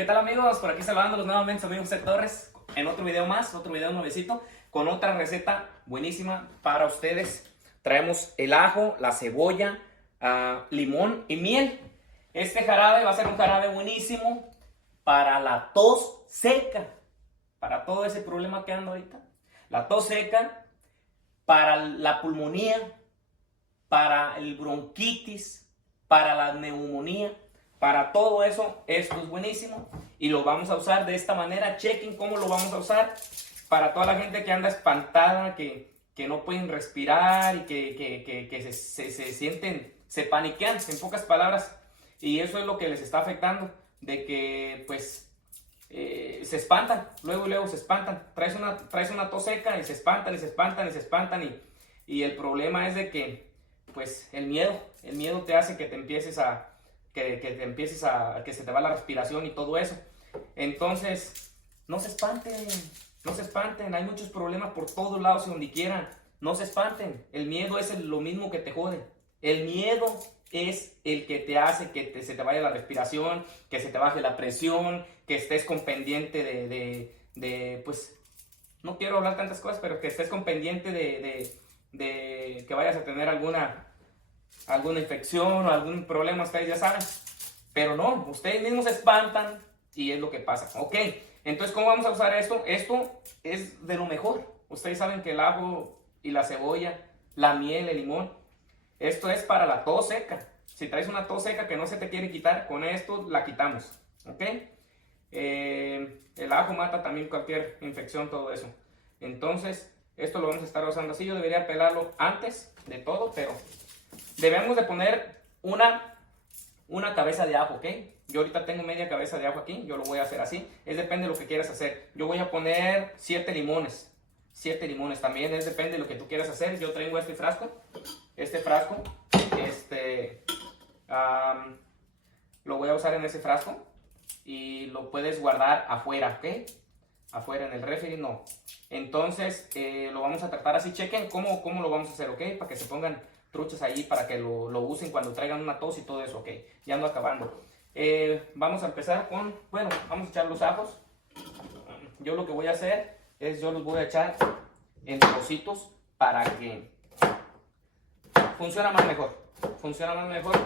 ¿Qué tal, amigos? Por aquí saludándolos nuevamente, soy José Torres en otro video más, otro video nuevecito con otra receta buenísima para ustedes. Traemos el ajo, la cebolla, limón y miel. Este jarabe va a ser un jarabe buenísimo para la tos seca, para todo ese problema que ando ahorita. La tos seca, para la pulmonía, para el bronquitis, para la neumonía. Para todo eso, esto es buenísimo y lo vamos a usar de esta manera. Chequen cómo lo vamos a usar para toda la gente que anda espantada, que no pueden respirar y que se sienten, se paniquean, en pocas palabras. Y eso es lo que les está afectando, de que pues se espantan, luego se espantan. Traes una tos seca y se espantan y se espantan y se espantan y el problema es de que pues el miedo te hace que te empieces a que se te va la respiración y todo eso. Entonces, no se espanten, hay muchos problemas por todos lados y donde quieran. No se espanten, el miedo es lo mismo que te jode. El miedo es el que te hace que se te vaya la respiración, que se te baje la presión, que estés con pendiente pues, no quiero hablar tantas cosas, pero que estés con pendiente de que vayas a tener alguna infección o algún problema, ustedes ya saben. Pero no, ustedes mismos se espantan y es lo que pasa. Ok, entonces, ¿cómo vamos a usar esto? Esto es de lo mejor. Ustedes saben que el ajo y la cebolla, la miel, el limón, esto es para la tos seca. Si traes una tos seca que no se te quiere quitar, con esto la quitamos. Ok, el ajo mata también cualquier infección, todo eso. Entonces, esto lo vamos a estar usando así. Yo debería pelarlo antes de todo, pero debemos de poner una cabeza de ajo, ¿ok? Yo ahorita tengo media cabeza de ajo aquí, yo lo voy a hacer así. Depende de lo que quieras hacer. Yo voy a poner 7 limones. 7 limones también, depende de lo que tú quieras hacer. Yo traigo este frasco, lo voy a usar en ese frasco y lo puedes guardar afuera, ¿ok? Afuera en el refri, no. Entonces, lo vamos a tratar así. Chequen cómo lo vamos a hacer, ¿ok? Para que se pongan truchas ahí, para que lo usen cuando traigan una tos y todo eso, ok. Ya ando acabando. Vamos a empezar vamos a echar los ajos. Yo lo que voy a hacer es, yo los voy a echar en trocitos para que funcione más mejor. Funciona más mejor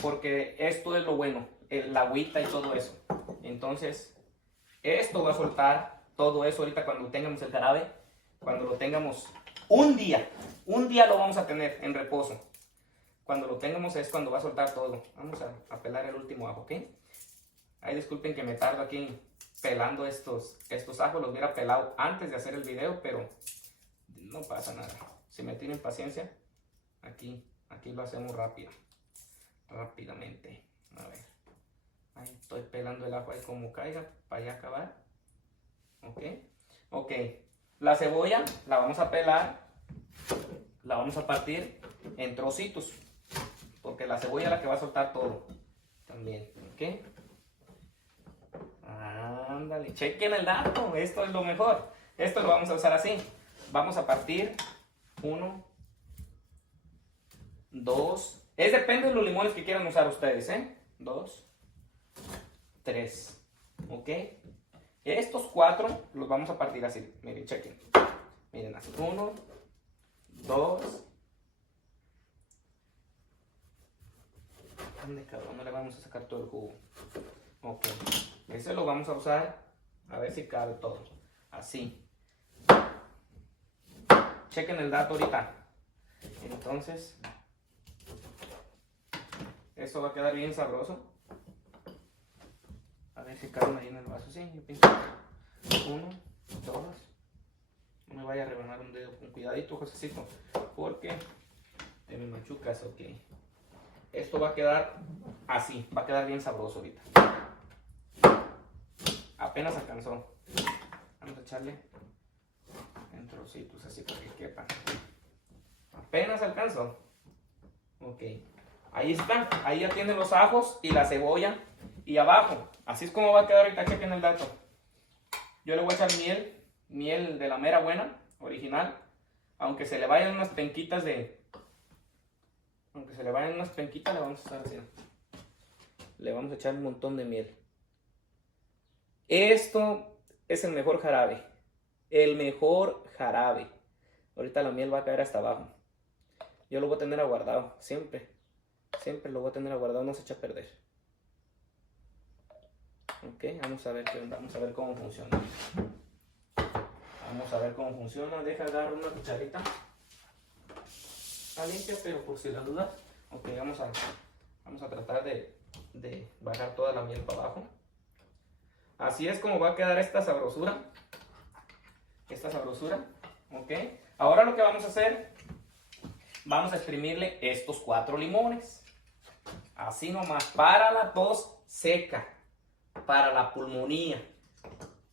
porque esto es lo bueno, la agüita y todo eso. Entonces, esto va a soltar todo eso ahorita cuando tengamos el jarabe, cuando lo tengamos un día lo vamos a tener en reposo. Cuando lo tengamos es cuando va a soltar todo. Vamos a pelar el último ajo, ¿ok? Ahí disculpen que me tardo aquí pelando estos ajos. Los hubiera pelado antes de hacer el video, pero no pasa nada. Si me tienen paciencia, aquí lo hacemos rápidamente. A ver, ahí estoy pelando el ajo ahí como caiga para ya acabar. Ok. La cebolla la vamos a pelar, la vamos a partir en trocitos, porque la cebolla es la que va a soltar todo también, ¿ok? Ándale, chequen el dato, esto es lo mejor. Esto lo vamos a usar así. Vamos a partir 1, 2, depende de los limones que quieran usar ustedes, 2, 3, ¿ok? Estos 4 los vamos a partir así, miren, chequen. Miren, así, 1, 2. ¿Dónde, cabrón? No le vamos a sacar todo el jugo. Ok, ese lo vamos a usar, a ver si cabe todo. Así. Chequen el dato ahorita. Entonces, esto va a quedar bien sabroso. A ver si cabe ahí en el vaso. Sí, yo pienso. 1, 2. No me vaya a rebanar un dedo. Con cuidadito, Josecito, porque te me machucas, ok. Esto va a quedar así, va a quedar bien sabroso ahorita. Apenas alcanzó. Vamos a echarle en trocitos así para que quepa. Apenas alcanzó. Ok. Ahí están. Ahí ya tienen los ajos y la cebolla. Y abajo, así es como va a quedar ahorita. Chequen el dato. Yo le voy a echar miel de la mera buena, original. Aunque se le vayan unas penquitas le vamos a estar haciendo. le vamos a echar un montón de miel. Esto es el mejor jarabe. El mejor jarabe. Ahorita la miel va a caer hasta abajo. Yo lo voy a tener aguardado, siempre. Siempre lo voy a tener aguardado, no se echa a perder. Ok, vamos a ver qué onda, vamos a ver cómo funciona. Vamos a ver cómo funciona. Deja agarrar una cucharita. Está limpia, pero por si la duda. Ok, vamos a tratar de bajar toda la miel para abajo. Así es como va a quedar esta sabrosura. Esta sabrosura. Ok. Ahora lo que vamos a hacer, vamos a exprimirle estos 4 limones. Así nomás. Para la tos seca. Para la pulmonía.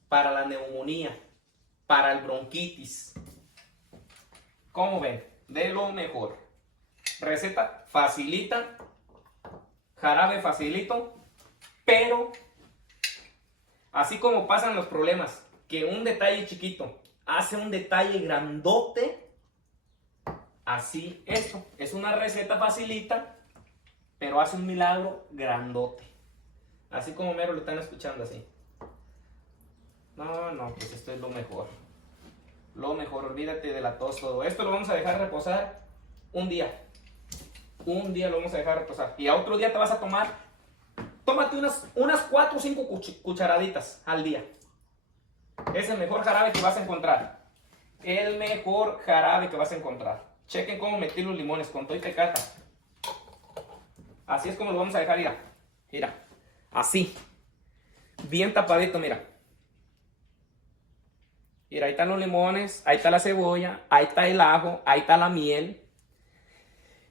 Para la neumonía. Para el bronquitis. ¿Cómo ven? De lo mejor. Receta facilita. Jarabe facilito. Pero así como pasan los problemas, que un detalle chiquito hace un detalle grandote, así esto es una receta facilita, pero hace un milagro grandote. Así como mero lo están escuchando así. No, pues esto es lo mejor. Lo mejor, olvídate de la tos, todo. Esto lo vamos a dejar reposar un día. Un día lo vamos a dejar reposar. Y a otro día te vas a tómate unas 4 o 5 cucharaditas al día. Es el mejor jarabe que vas a encontrar. El mejor jarabe que vas a encontrar. Chequen cómo metí los limones con todo y tecata. Así es como lo vamos a dejar, mira. Mira. Así. Bien tapadito, mira. Mira, ahí están los limones, ahí está la cebolla, ahí está el ajo, ahí está la miel.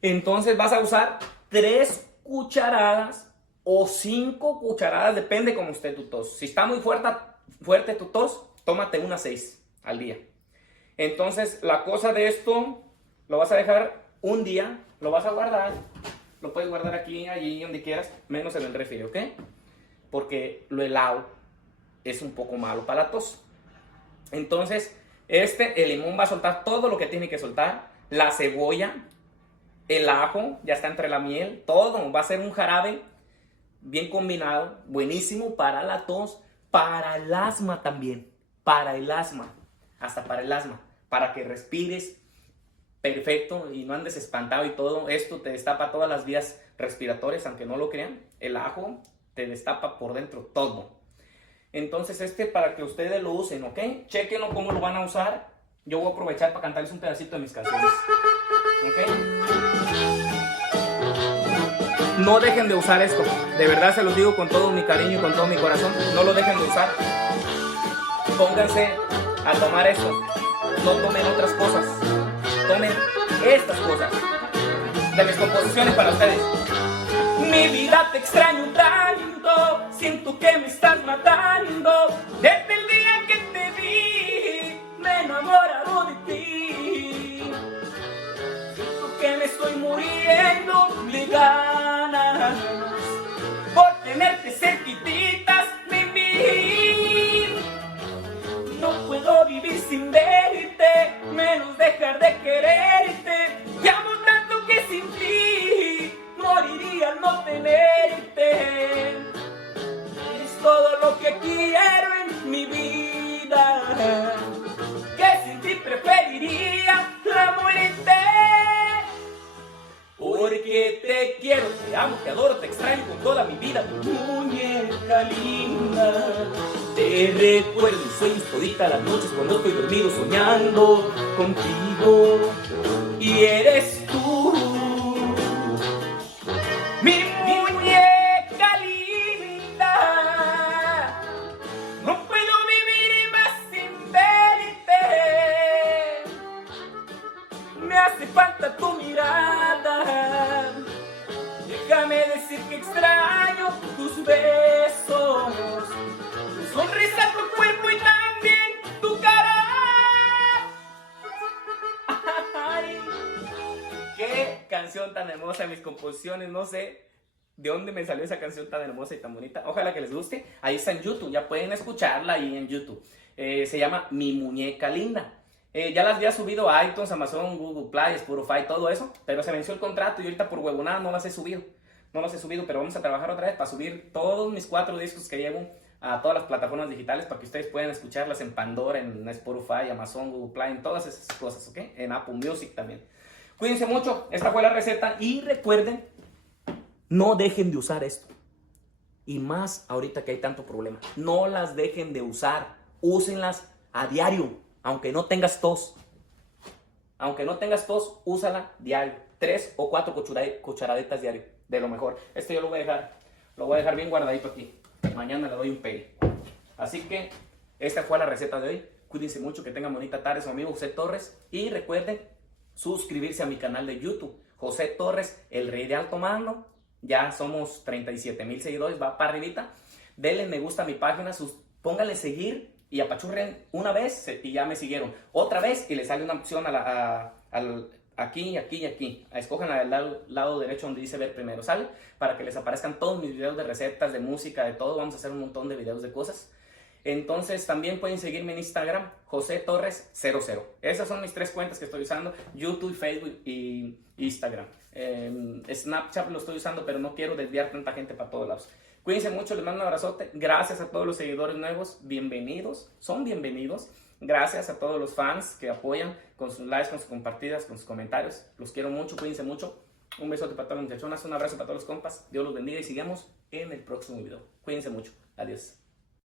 Entonces vas a usar 3 cucharadas o 5 cucharadas, depende como esté tu tos. Si está muy fuerte tu tos, tómate unas 6 al día. Entonces la cosa de esto, lo vas a dejar un día, lo vas a guardar. Lo puedes guardar aquí, allí, donde quieras, menos en el refri, ¿ok? Porque lo helado es un poco malo para la tos. Entonces, el limón va a soltar todo lo que tiene que soltar. La cebolla, el ajo, ya está entre la miel, todo. Va a ser un jarabe bien combinado, buenísimo para la tos, para el asma también. Para el asma, hasta para el asma. Para que respires perfecto y no andes espantado y todo. Esto te destapa todas las vías respiratorias, aunque no lo crean. El ajo te destapa por dentro todo. Entonces para que ustedes lo usen, ¿ok? Chequenlo cómo lo van a usar. Yo voy a aprovechar para cantarles un pedacito de mis canciones, ¿ok? No dejen de usar esto. De verdad se los digo con todo mi cariño y con todo mi corazón. No lo dejen de usar. Pónganse a tomar esto. No tomen otras cosas. Tomen estas cosas. De mis composiciones para ustedes. Mi vida te extraño tanto, siento que me estás matando. Desde el día que te vi, me he enamorado de ti. Siento que me estoy muriendo de ganas por tenerte cerquititas de mí. No puedo vivir sin verte, menos dejar de quererte. Te amo tanto que sin ti moriría al no tenerte. Es todo lo que quiero en mi vida, que sin ti preferiría la muerte. Porque te quiero, te amo, te adoro, te extraño con toda mi vida, tu muñeca linda. Te recuerdo en sueños toditas las noches cuando estoy dormido soñando contigo. Y eres tú, mi muñeca linda. No puedo vivir más sin verte. Me hace falta tu mirada. Déjame decir que extraño tus besos, tu sonrisa, tu cuerpo y también tu cara. Ay, qué canción tan hermosa, mis composiciones. No sé de dónde me salió esa canción tan hermosa y tan bonita. Ojalá que les guste. Ahí está en YouTube, ya pueden escucharla ahí en YouTube. Se llama Mi Muñeca Linda. Ya las había subido a iTunes, Amazon, Google Play, Spotify, todo eso, pero se venció el contrato y ahorita por huevonada no las he subido. no los he subido, pero vamos a trabajar otra vez para subir todos mis 4 discos que llevo a todas las plataformas digitales para que ustedes puedan escucharlas en Pandora, en Spotify, Amazon, Google Play, en todas esas cosas, ¿ok? En Apple Music también. Cuídense mucho, esta fue la receta y recuerden, no dejen de usar esto. Y más ahorita que hay tanto problema. No las dejen de usar, úsenlas a diario, aunque no tengas tos. Aunque no tengas tos, úsala diario. 3 o 4 cucharaditas diario, de lo mejor. Esto yo lo voy a dejar bien guardadito aquí. Mañana le doy un pay. Así que esta fue la receta de hoy. Cuídense mucho, que tengan bonita tarde, su amigo José Torres. Y recuerden suscribirse a mi canal de YouTube, José Torres, el Rey de Alto Mando. Ya somos 37,000 seguidores, va para arribita. Denle me gusta a mi página, pónganle seguir y apachurren una vez y ya me siguieron. Otra vez y les sale una opción aquí, aquí y aquí. Escojan al lado derecho donde dice ver primero, ¿sale? Para que les aparezcan todos mis videos de recetas, de música, de todo. Vamos a hacer un montón de videos de cosas. Entonces también pueden seguirme en Instagram, José Torres 00. Esas son mis 3 cuentas que estoy usando, YouTube, Facebook y Instagram. Snapchat lo estoy usando, pero no quiero desviar tanta gente para todos lados. Cuídense mucho, les mando un abrazote. Gracias a todos los seguidores nuevos, bienvenidos, son bienvenidos. Gracias a todos los fans que apoyan con sus likes, con sus compartidas, con sus comentarios. Los quiero mucho, cuídense mucho. Un besote para todas las muchachonas, un abrazo para todos los compas. Dios los bendiga y sigamos en el próximo video. Cuídense mucho. Adiós.